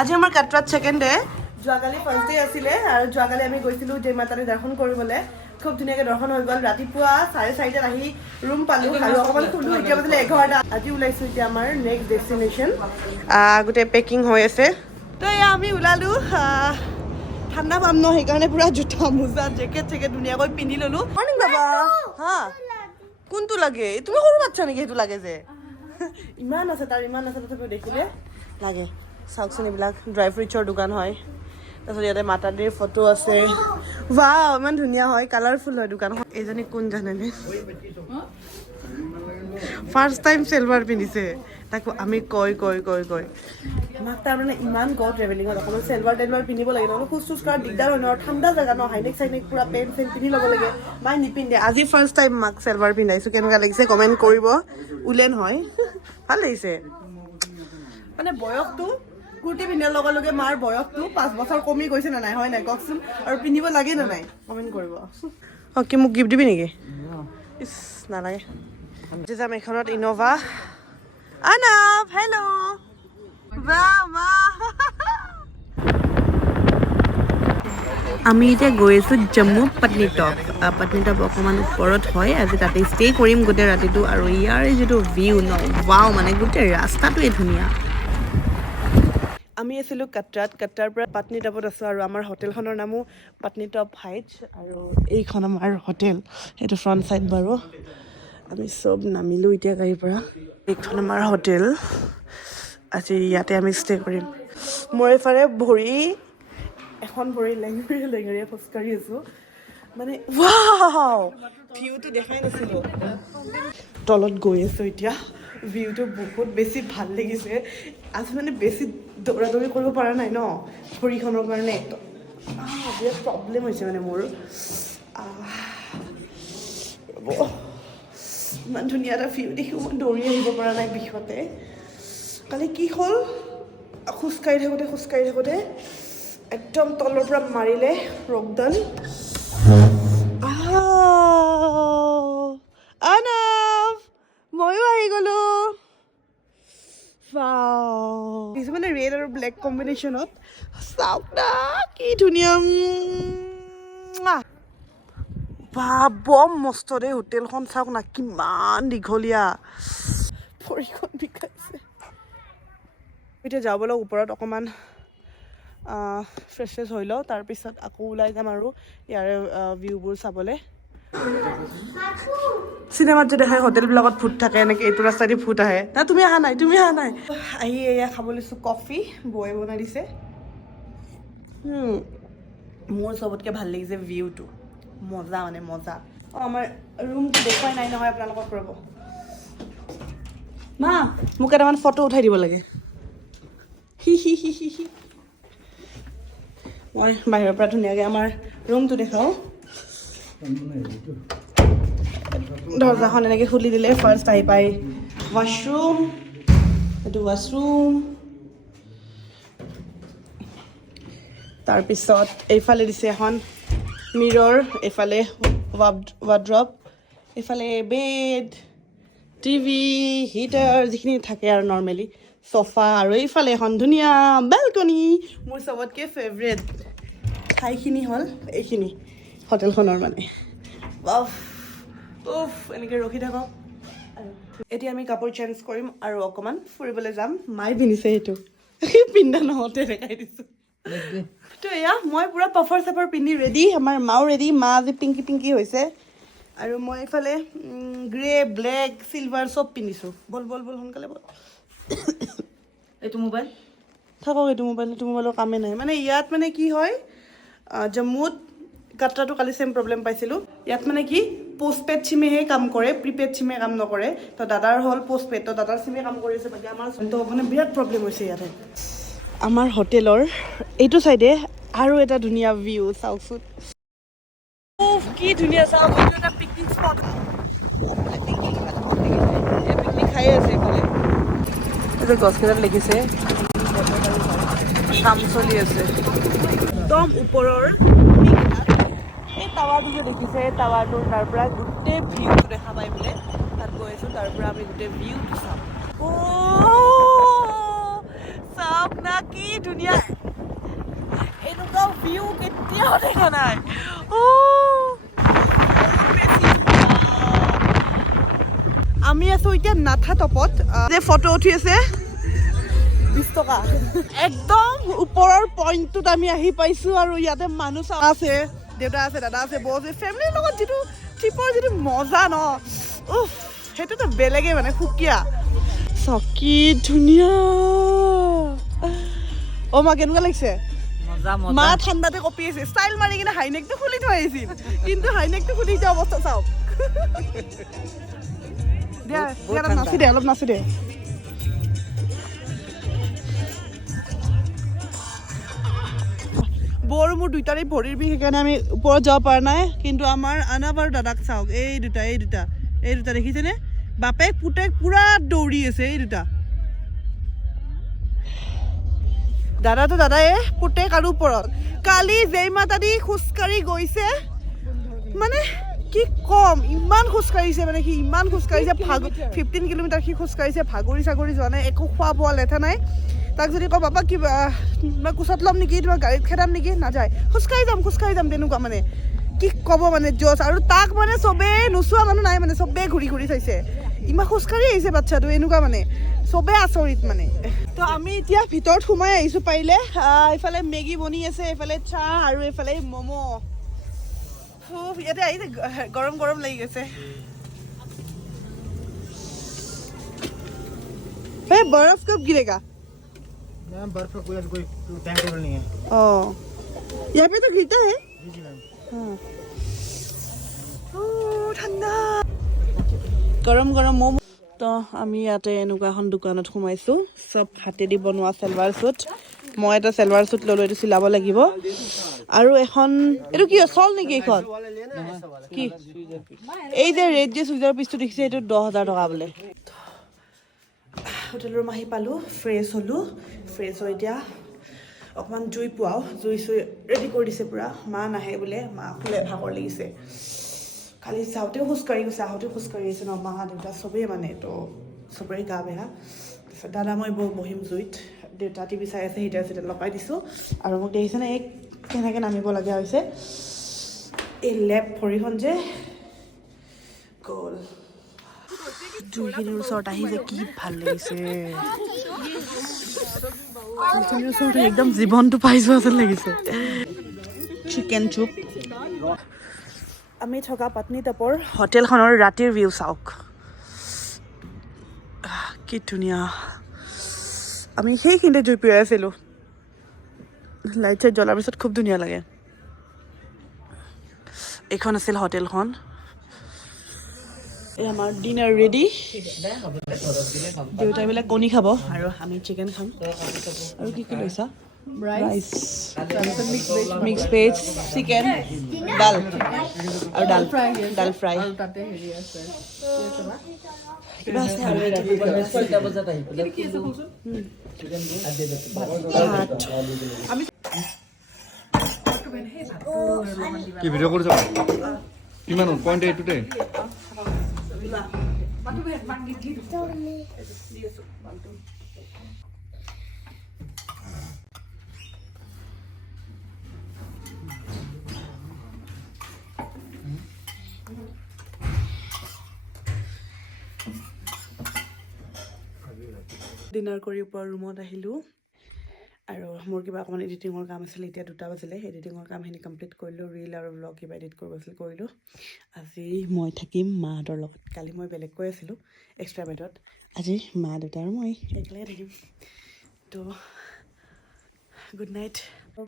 আজি আমাৰ কাটৰাত second day যোৱাকালি ফাৰ্ষ্ট ডে আছিলে আৰু যোৱাকালি আমি গৈছিলোঁ জয় মাতাৰে দৰ্শন কৰিবলৈ খুব ধুনীয়াকৈ দৰ্শন হৈ গ'ল ৰাতিপুৱা 4:30টাত আহি ৰুম পালোঁ আৰু অকণমান শুলোঁ এতিয়া বাজিলে 11টা আজি ওলাইছোঁ এতিয়া আমাৰ নেক্সট ডেষ্টিনেশ্যন গোটেই পেকিং হৈ আছে তো এয়া আমি ওলালোঁ ঠাণ্ডা পাম ন সেইকাৰণে পুৰা জোতা মোজা জেকেট চেকেট ধুনীয়াকৈ পিন্ধি ল'লোঁ মৰ্ণিং বাবা হা কোনটো লাগে তুমি সৰু বাচ্ছা নেকি সেইটো লাগে যে ইমান আছে তাৰ ইমান আছে তথাপিও দেখিলে লাগে চাওকচোন এইবিলাক ড্ৰাই ফ্ৰুটছৰ দোকান হয় তাৰপিছত ইয়াতে মাতাদিৰ ফটো আছে ৱাও ইমান ধুনীয়া হয় কালাৰফুল হয় দোকানখন এইজনী কোন জানেনে ফাৰ্ষ্ট টাইম চেলৱাৰ পিন্ধিছে তাকো আমি কৈ আমাক তাৰমানে ইমান গ'ল ট্ৰেভেলিঙত অকণমান চেলৱাৰ টেলৱাৰ পিন্ধিব লাগে নহ'লে খোজ চোজ কৰাত দিগদাৰ হয় ন ঠাণ্ডা জেগা ন হাইনেক চাইনেক পুৰা পেণ্ট চেণ্ট পিন্ধি ল'ব লাগে মাই নিপিন্ধে আজি ফাৰ্ষ্ট টাইম মাক চেলৱাৰ পিন্ধাইছোঁ কেনেকুৱা লাগিছে কমেণ্ট কৰিব উলেন হয় ভাল লাগিছে মানে বয়সটো কুৰ্তি পিন্ধাৰ লগে লগে মাৰ বয়সটো 5 বছৰ কমি গৈছে নে নাই হয় নাই কওকচোন আৰু পিন্ধিব লাগে নে নাই কমেণ্ট কৰিব অঁ কি মোক গিফ্ট দিবি নেকি ইছ নালাগে যাম এখনত ইন'ভা আনাব হেল্ল' আমি এতিয়া গৈ আছোঁ জম্মু পাটনিটপ অকণমান ওপৰত হয় আজি তাতে ষ্টে কৰিম গোটেই ৰাতিটো আৰু ইয়াৰ যিটো ভিউ ন ৱাও মানে গোটেই ৰাস্তাটোৱে ধুনীয়া আমি আছিলোঁ কাটৰাৰ পৰা পাটনিটপত আছোঁ আৰু আমাৰ হোটেলখনৰ নামো পাটনিটপ হাইটছ আৰু এইখন আমাৰ হোটেল সেইটো ফ্ৰণ্ট ছাইড বাৰু আমি চব নামিলোঁ এতিয়া গাড়ীৰ পৰা এইখন আমাৰ হোটেল আজি ইয়াতে আমি ষ্টে কৰিম মোৰ এইফালে এখন ভৰি লেঙেৰিয়ে খোজকাঢ়ি আছোঁ মানে ৱাও ভিউটো দেখাই নাছিলোঁ তলত গৈ আছোঁ এতিয়া ভিউটো বহুত বেছি ভাল লাগিছে আজি মানে বেছি দৌৰা দৌৰি কৰিব পৰা নাই ন ভৰিখনৰ কাৰণে বিৰাট প্ৰব্লেম হৈছে মানে মোৰ ইমান ধুনীয়া এটা ভিউ দেখিও মই দৌৰি আহিব পৰা নাই বিষতে কালি কি হ'ল খোজকাঢ়ি থাকোঁতে একদম তলৰ পৰা মাৰিলে ৰকডাল ময়ো আহি গ'লো মানে ৰেড আৰু ব্লেক কম্বিনেশ্যনত চাওক না কি ধুনীয়া বা বম মস্ত দেই হোটেলখন চাওক না কিমান দীঘলীয়া ভৰিখন বিষাইছে এতিয়া যাবলৈ ওপৰত অকণমান ফ্ৰেছ হৈ লওঁ তাৰপিছত আকৌ ওলাই যাম আৰু ইয়াৰে ভিউবোৰ চাবলৈ চিনেমাত যে দেখায় হোটেলবিলাকত ভূত থাকে এনেকৈ এইটো ৰাস্তাইদি ভূত আহে না তুমি অহা নাই আহি এয়া খাব লৈছোঁ কফি বৌয়ে বনাই দিছে মোৰ চবতকৈ ভাল লাগিছে ভিউটো মজা মানে মজা অঁ আমাৰ ৰুমটো দেখুৱাই নাই নহয় আপোনালোকক ৰ'ব মা মোক কেইটামান ফটো উঠাই দিব লাগে মই বাহিৰৰ পৰা ধুনীয়াকৈ আমাৰ ৰুমটো দেখাওঁ দৰ্জাখন এনেকৈ খুলি দিলে ফাৰ্ষ্ট আহি পায় ৱাছৰুম এইটো ৱাছৰুম তাৰপিছত এইফালে দিছে এখন মিৰৰ এইফালে ৱাৰ্ড্ৰব এইফালে বেড টিভি হিটাৰ যিখিনি থাকে আৰু নৰ্মেলি চফা আৰু এইফালে এখন ধুনীয়া বেলকনি মোৰ চবতকৈ ফেভৰেট ঠাইখিনি হ'ল এইখিনি হোটেলখনৰ মানে এনেকৈ ৰখি থাকক এতিয়া আমি কাপোৰ চেঞ্জ কৰিম আৰু অকণমান ফুৰিবলৈ যাম মায়ে পিন্ধিছে সেইটো পিন্ধা নহওঁতে দেখাই দিছোঁ তো এয়া মই পুৰা পাফৰ চাফৰ পিন্ধি ৰেডি আমাৰ মাও ৰেডি মা আজি পিংকি হৈছে আৰু মই এইফালে গ্ৰে ব্লেক চিলভাৰ চব পিন্ধিছোঁ বল সোনকালে বল এইটো মোবাইল থাকক এইটো মোবাইলৰ কামেই নাই মানে ইয়াত মানে কি হয় জম্মুত কাটৰাটো কালি চেম প্ৰব্লেম পাইছিলোঁ ইয়াত মানে কি পোষ্টপেড চিমেহে কাম কৰে প্ৰিপেড চিমে কাম নকৰে তো দাদাৰ হ'ল পোষ্টপেড তো দাদাৰ চিমে কাম কৰিছে বাকী আমাৰ তো মানে বিৰাট প্ৰব্লেম হৈছে ইয়াতে আমাৰ হোটেলৰ এইটো চাইডে আৰু এটা ধুনীয়া ভিউ চাওকচোন কি ধুনীয়া চাওক এইটো এটা পিকনিক স্পট পিকনিক খাই আছে এইফালে এইটো গছকেইটাত লিখিছে কাম চলি আছে একদম ওপৰৰ এই টাৱাৰটো যে দেখিছে এই টাৱাৰটোৰ তাৰ পৰা গোটেই ভিউটো দেখা পাই বোলে তাত গৈ আছোঁ তাৰ পৰা আমি গোটেই ভিউটো চাম চাওক না কি ধুনীয়া এনেকুৱা ভিউ কেতিয়াও দেখা নাই আমি আছো এতিয়া নাথা টপত যে ফটো উঠি আছে 20 টকা একদম ওপৰৰ পইণ্টটোত আমি আহি পাইছো আৰু ইয়াতে মানুহ আছে দেউতা আছে দাদা আছে বৌ আছে ফেমিলিৰ লগত যিটো ট্ৰিপৰ যিটো মজা ন সেইটোতো বেলেগে মানে সুকীয়া কি ধুনীয়া মা কেনেকুৱা লাগিছে মা ঠাণ্ডাতে কঁপি আছে ষ্টাইল মাৰি কিনে হাইনেকটো খুলি থৈ আহিছিল কিন্তু হাইনেকটো খুলি যোৱা অৱস্থা চাওক অলপ নাচি দে বৰ মোৰ দুইটাৰে ভৰিৰ বিষ সেইকাৰণে আমি ওপৰত যাব পৰা নাই কিন্তু আমাৰ আনাব আৰু দাদাক চাওক এই দুটা দেখিছেনে বাপেক পুতেক পুৰা দৌৰি আছে এই দুটা দাদাটো দাদায়ে পুতেক আৰু ওপৰত কালি জেই মাতা দি খোজকাঢ়ি গৈছে মানে কি কম ইমান খোজকাঢ়িছে মানে সি ইমান খোজকাঢ়িছে 15 কিলোমিটাৰ সি খোজকাঢ়িছে ভাগৰি যোৱা নাই একো খোৱা বোৱা লেঠা নাই তাক যদি কওঁ বাবা কিবা কোচত ল'ম নেকি তোমাৰ গাড়ীত খেদাম নেকি নাযায় খোজকাঢ়ি যাম তেনেকুৱা মানে কি ক'ব মানে জছ আৰু তাক মানে চবেই নোচোৱা মানুহ নাই মানে চবেই ঘূৰি চাইছে ইমান খোজকাঢ়ি আহিছে বাচ্ছাটো এনেকুৱা মানে চবেই আচৰিত মানে তো আমি এতিয়া ভিতৰত সোমাই আহিছোঁ পাৰিলে এইফালে মেগী বনি আছে এইফালে চাহ আৰু এইফালে ম'ম' ইয়াতে আহিছে গৰম লাগি গৈছে बर्फ कब गिरेगा बर्फ का कोई टाइम टेबल नहीं है यहाँ पे तो गिरता है ठंडा गरम मम तो আমি ইয়াতে এনেকুৱা এখন দোকানত সোমাইছোঁ চব হাতেদি বনোৱা চেলৱাৰ চুট মই এটা চেলৱাৰ চুট ল'লোঁ এইটো চিলাব লাগিব আৰু এখন এইটো কি চল নেকি এইখন কি এই যে ৰেড যে চুইজাৰ পিচটো দেখিছে এইটো 10,000 টকা বোলে হোটেল ৰুম আহি পালোঁ ফ্ৰেছ হ'লোঁ ফ্ৰেছ হৈ এতিয়া অকণমান জুই পোৱাও জুই ৰেডি কৰি দিছে পূৰা মা নাহে বোলে মা শুলে ভাগৰ লাগিছে কালি যাওঁতেও খোজকাঢ়ি গৈছে আহোঁতেও খোজকাঢ়ি আছে ন মা দেউতা চবেই মানে তো চবৰে গা বেয়া তাৰপিছত দাদা মই বহিম জুইত দেউতা টিভি চাই আছে হিটাৰ লগাই দিছোঁ আৰু মোক দেখিছেনে এই কেনেকৈ নামিব লগা হৈছে এই লেফ্ট ভৰিখন যে গ'ল জুইখিনিৰ ওচৰত আহি যে কি ভাল লাগিছে জুইখিনিৰ ওচৰত একদম জীৱনটো পাই যোৱা যেন লাগিছে চিকেন চুপ আমি থকা পাটনি টপৰ হোটেলখনৰ ৰাতিৰ ভিউ চাওক কি ধুনীয়া আমি সেইখিনিতে জুই পুৱাই আছিলোঁ লাইট চাইট জ্বলাৰ পিছত খুব ধুনীয়া লাগে এইখন আছিল হোটেলখন এই আমাৰ ডিনাৰ ৰেডি দেউতাবিলাক কণী খাব আৰু আমি চিকেন খাম আৰু কি লৈছা ৰাইচ মিক্স ভেজ চিকেন ডাল আৰু ডাল ফ্ৰাই কিবা আছে আমি কি ভিডিঅ' কৰিছ কিমান পইণ্ট এইটোতে ডিনাৰ কৰি ওপৰৰ ৰুমত আহিলোঁ আৰু মোৰ কিবা অকণমান এডিটিঙৰ কাম আছিলে এতিয়া 2টা বাজিলে এডিটিঙৰ কামখিনি কমপ্লিট কৰিলোঁ ৰিল আৰু ব্লগ কিবা এডিট কৰিব আছিল কৰিলোঁ আজি মই থাকিম মাহঁতৰ লগত কালি মই বেলেগকৈ আছিলোঁ এক্সট্ৰা বেডত আজি মা দেউতা আৰু মই একেলগে থাকিম তো গুড নাইট